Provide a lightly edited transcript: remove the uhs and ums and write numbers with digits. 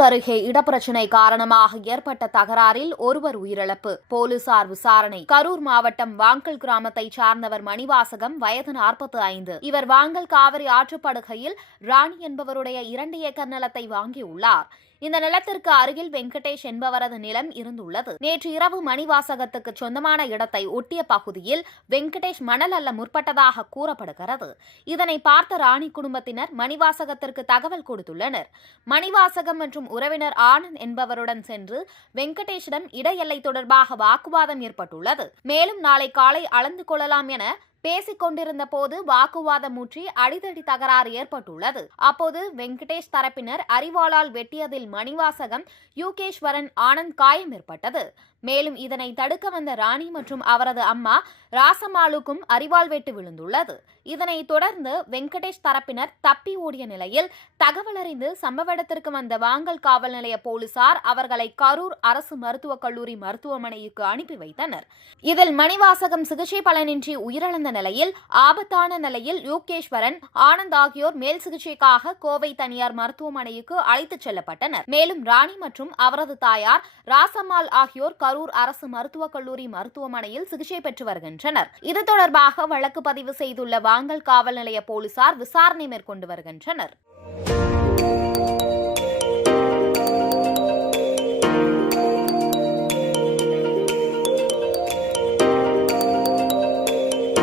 கரூர் அருகே இடப்பிரச்சினை காரணமாக ஏற்பட்ட தகராறில் ஒருவர் உயிரிழப்பு. போலீசார் விசாரணை. கரூர் மாவட்டம் வாங்கல் கிராமத்தை சார்ந்தவர் மணிவாசகம், வயது 45. இவர் வாங்கல் காவிரி ஆற்றுப்படுகையில் ராணி என்பவருடைய 2 ஏக்கர் நிலத்தை வாங்கியுள்ளார். இந்த நிலத்திற்கு அருகில் வெங்கடேஷ் என்பவரது நிலம் இருந்துள்ளது. நேற்று இரவு மணிவாசகத்துக்கு சொந்தமான இடத்தை ஒட்டிய பகுதியில் வெங்கடேஷ் மணல் அள்ள முற்பட்டதாக கூறப்படுகிறது. இதனை பார்த்த ராணி குடும்பத்தினர் மணிவாசகத்திற்கு தகவல் கொடுத்துள்ளனர். மணிவாசகம் மற்றும் உறவினர் ஆனந்த் என்பவருடன் சென்று வெங்கடேஷிடம் இட எல்லை தொடர்பாக வாக்குவாதம் ஏற்பட்டுள்ளது. மேலும் நாளை காலை அளந்து கொள்ளலாம் என பேசிக் கொண்டிருந்த போது வாக்குவாதம் முற்றி அடிதடி தகராறு ஏற்பட்டுள்ளது. அப்போது வெங்கடேஷ் தரப்பினர் அரிவாளால் வெட்டியதில் மணிவாசகம், யூகேஸ்வரன், ஆனந்த் காயம் ஏற்பட்டது. மேலும் இதனை தடுக்க வந்த ராணி மற்றும் அவரது அம்மா ராசம்மாளுக்கும் அரிவாள் வெட்டு விழுந்துள்ளது. இதனைத் தொடர்ந்து வெங்கடேஷ் தரப்பினர் தப்பி ஓடிய நிலையில் தகவல் அறிந்து சம்பவ இடத்திற்கு வந்த வாங்கல் காவல் நிலைய போலீசார் அவர்களை கரூர் அரசு மருத்துவக் கல்லூரி மருத்துவமனைக்கு அனுப்பி வைத்தனர். இதில் மணிவாசகம் சிகிச்சை பலனின்றி உயிரிழந்த நிலையில் ஆபத்தான நிலையில் யூகேஸ்வரன், ஆனந்த் ஆகியோர் மேல் சிகிச்சைக்காக கோவை தனியார் மருத்துவமனைக்கு அழைத்துச் செல்லப்பட்டனர். மேலும் ராணி மற்றும் அவரது தாயார் ராசம்மாள் ஆகியோர் கரூர் அரசு மருத்துவக் கல்லூரி மருத்துவமனையில் சிகிச்சை பெற்று வருகின்றனர். இது தொடர்பாக வழக்கு பதிவு செய்துள்ள வாங்கல் காவல் நிலைய போலீசார் விசாரணை மேற்கொண்டு வருகின்றனர்.